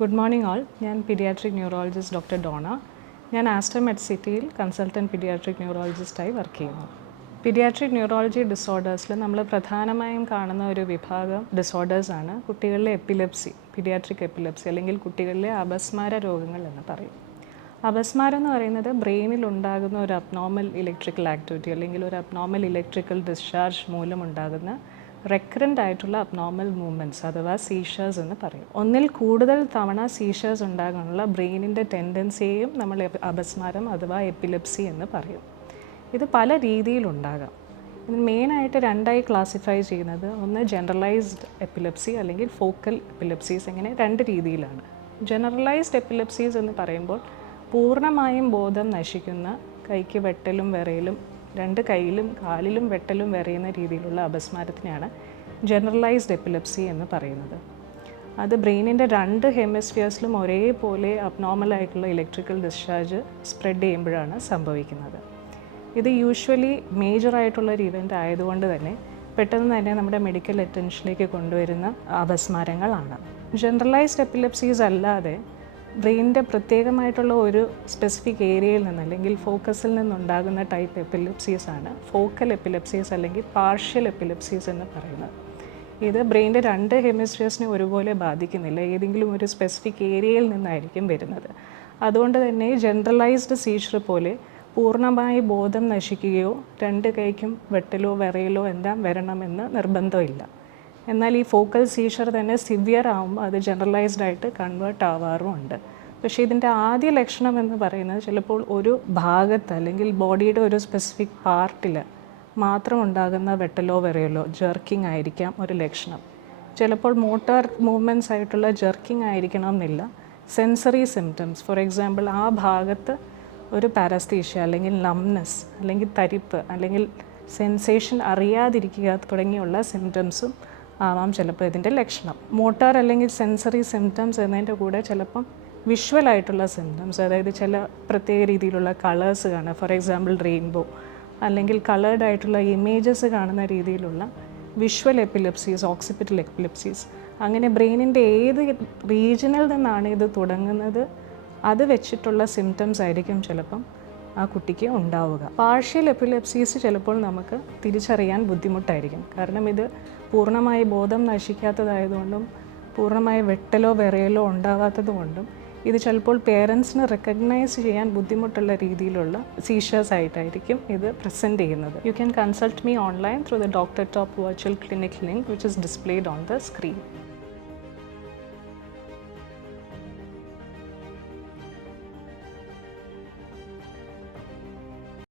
Good morning all. ഞാൻ paediatric neurologist doctor Donna. ഞാൻ Aster മെഡ് സിറ്റിയിൽ കൺസൾട്ടൻറ്റ് പീഡിയാട്രിക് ന്യൂറോളജിസ്റ്റായി വർക്ക് ചെയ്യുന്നു. പീഡിയാട്രിക് ന്യൂറോളജി ഡിസോർഡേഴ്സിൽ നമ്മൾ പ്രധാനമായും കാണുന്ന ഒരു വിഭാഗം ഡിസോർഡേഴ്സാണ് കുട്ടികളിലെ എപ്പിലെപ്സി, പീഡിയാട്രിക് എപ്പിലെപ്സി അല്ലെങ്കിൽ കുട്ടികളിലെ അപസ്മാര രോഗങ്ങൾ എന്ന് പറയും. അപസ്മാരം എന്ന് പറയുന്നത് ബ്രെയിനിൽ ഉണ്ടാകുന്ന ഒരു അബ്നോർമൽ ഇലക്ട്രിക്കൽ ആക്ടിവിറ്റി അല്ലെങ്കിൽ ഒരു അബ്നോർമൽ ഇലക്ട്രിക്കൽ ഡിസ്ചാർജ് മൂലമുണ്ടാകുന്ന റെക്കറൻ്റ് ആയിട്ടുള്ള അബ്നോർമൽ മൂവ്മെൻറ്റ്സ് അഥവാ സീഷേഴ്സ് എന്ന് പറയും. ഒന്നിൽ കൂടുതൽ തവണ സീഷേഴ്സ് ഉണ്ടാകാനുള്ള ബ്രെയിനിൻ്റെ ടെൻഡൻസിയെയും നമ്മൾ അപസ്മാരം അഥവാ എപ്പിലെപ്സി എന്ന് പറയും. ഇത് പല രീതിയിലുണ്ടാകാം. ഇത് മെയിനായിട്ട് രണ്ടായി ക്ലാസിഫൈ ചെയ്യുന്നത് ഒന്ന് ജനറലൈസ്ഡ് എപ്പിലെപ്സി അല്ലെങ്കിൽ ഫോക്കൽ എപ്പിലെപ്സീസ്, ഇങ്ങനെ രണ്ട് രീതിയിലാണ്. ജനറലൈസ്ഡ് എപ്പിലെപ്സീസ് എന്ന് പറയുമ്പോൾ പൂർണ്ണമായും ബോധം നശിക്കുന്ന, കൈക്ക് വെട്ടലും വിറയലും, രണ്ട് കൈയിലും കാലിലും വെട്ടലും വിറയുന്ന രീതിയിലുള്ള അപസ്മാരത്തിനെയാണ് ജനറലൈസ്ഡ് എപ്പിലെപ്സി എന്ന് പറയുന്നത്. അത് ബ്രെയിനിൻ്റെ രണ്ട് ഹെമിസ്ഫിയേഴ്സിലും ഒരേപോലെ അബ്നോർമലായിട്ടുള്ള ഇലക്ട്രിക്കൽ ഡിസ്ചാർജ് സ്പ്രെഡ് ചെയ്യുമ്പോഴാണ് സംഭവിക്കുന്നത്. ഇത് യൂഷ്വലി മേജറായിട്ടുള്ളൊരു ഇവൻ്റ് ആയതുകൊണ്ട് തന്നെ പെട്ടെന്ന് തന്നെ നമ്മുടെ മെഡിക്കൽ അറ്റൻഷനിലേക്ക് കൊണ്ടുവരുന്ന അപസ്മാരങ്ങളാണ്. ജനറലൈസ്ഡ് എപ്പിലെപ്സീസ് അല്ലാതെ ബ്രെയിനിൻ്റെ പ്രത്യേകമായിട്ടുള്ള ഒരു സ്പെസിഫിക് ഏരിയയിൽ നിന്ന് അല്ലെങ്കിൽ ഫോക്കസിൽ നിന്നുണ്ടാകുന്ന ടൈപ്പ് എപ്പിലെപ്സീസാണ് ഫോക്കൽ എപ്പിലെപ്സീസ് അല്ലെങ്കിൽ പാർഷ്യൽ എപ്പിലെപ്സീസ് എന്ന് പറയുന്നത്. ഇത് ബ്രെയിനിൻ്റെ രണ്ട് ഹെമിസ്ഫിയേഴ്സിനെ ഒരുപോലെ ബാധിക്കുന്നില്ല, ഏതെങ്കിലും ഒരു സ്പെസിഫിക് ഏരിയയിൽ നിന്നായിരിക്കും വരുന്നത്. അതുകൊണ്ട് തന്നെ ജനറലൈസ്ഡ് സീഷർ പോലെ പൂർണ്ണമായി ബോധം നശിക്കുകയോ രണ്ട് കൈക്കും വെട്ടലോ വിറയലോ എല്ലാം വരണമെന്ന് നിർബന്ധമില്ല. എന്നാൽ ഈ ഫോക്കൽ സീഷർ തന്നെ സിവിയർ ആകുമ്പോൾ അത് ജനറലൈസ്ഡ് ആയിട്ട് കൺവേർട്ട് ആവാറുമുണ്ട്. പക്ഷേ ഇതിൻ്റെ ആദ്യ ലക്ഷണം എന്ന് പറയുന്നത് ചിലപ്പോൾ ഒരു ഭാഗത്ത് അല്ലെങ്കിൽ ബോഡിയുടെ ഒരു സ്പെസിഫിക് പാർട്ടിൽ മാത്രം ഉണ്ടാകുന്ന വെട്ടലോ വിറയലോ ജെർക്കിംഗ് ആയിരിക്കാം ഒരു ലക്ഷണം. ചിലപ്പോൾ മോട്ടോർ മൂവ്മെൻറ്റ്സ് ആയിട്ടുള്ള ജെർക്കിംഗ് ആയിരിക്കണം എന്നില്ല. സെൻസറി സിംറ്റംസ്, ഫോർ എക്സാമ്പിൾ ആ ഭാഗത്ത് ഒരു പാരസ്തീഷ്യ അല്ലെങ്കിൽ നംനെസ് അല്ലെങ്കിൽ തരിപ്പ് അല്ലെങ്കിൽ സെൻസേഷൻ അറിയാതിരിക്കുക തുടങ്ങിയുള്ള സിംറ്റംസും ആവാം ചിലപ്പോൾ ഇതിൻ്റെ ലക്ഷണം. മോട്ടോർ അല്ലെങ്കിൽ സെൻസറി സിംറ്റംസ് എന്നതിൻ്റെ കൂടെ ചിലപ്പം വിഷ്വലായിട്ടുള്ള സിംറ്റംസ്, അതായത് ചില പ്രത്യേക രീതിയിലുള്ള കളേഴ്സ് കാണുക, ഫോർ എക്സാമ്പിൾ റെയിൻബോ അല്ലെങ്കിൽ കളേർഡ് ആയിട്ടുള്ള ഇമേജസ് കാണുന്ന രീതിയിലുള്ള വിഷ്വൽ എപ്പിലെപ്സീസ്, ഓക്സിപിറ്റൽ എപ്പിലെപ്സീസ്. അങ്ങനെ ബ്രെയിനിൻ്റെ ഏത് റീജിയനിൽ നിന്നാണ് ഇത് തുടങ്ങുന്നത് അത് വെച്ചിട്ടുള്ള സിംറ്റംസ് ആയിരിക്കും ചിലപ്പം ആ കുട്ടിക്ക് ഉണ്ടാവുക. പാർഷ്യൽ എപ്പിലെപ്സീസ് ചിലപ്പോൾ നമുക്ക് തിരിച്ചറിയാൻ ബുദ്ധിമുട്ടായിരിക്കും. കാരണം ഇത് പൂർണ്ണമായി ബോധം നശിക്കാത്തതായതുകൊണ്ടും പൂർണ്ണമായി വെട്ടലോ വിറയലോ ഉണ്ടാവാത്തത് കൊണ്ടും ഇത് ചിലപ്പോൾ പേരൻസിന് റെക്കഗ്നൈസ് ചെയ്യാൻ ബുദ്ധിമുട്ടുള്ള രീതിയിലുള്ള സീഷേഴ്സ് ആയിട്ടായിരിക്കും ഇത് പ്രസൻറ്റ് ചെയ്യുന്നത്. You can consult me online through the doctor top virtual clinic link which is displayed on the screen.